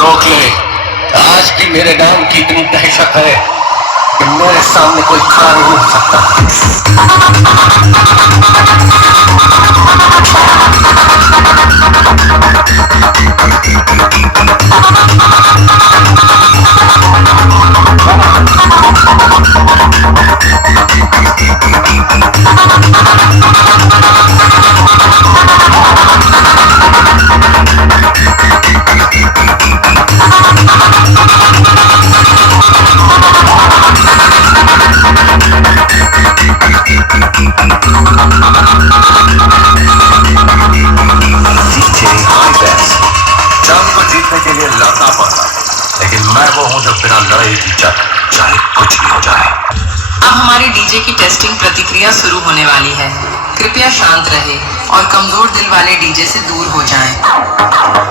रोक ले। आज भी मेरे नाम की इतनी दहशत है कि मेरे सामने कोई खड़ा नहीं हो सकता। के लिए लड़ना पड़ता, लेकिन मैं वो हूं जो बिना लड़ाई की चाहे कुछ भी हो जाए। अब हमारी डीजे की टेस्टिंग प्रतिक्रिया शुरू होने वाली है। कृपया शांत रहे और कमजोर दिल वाले डीजे से दूर हो जाएं।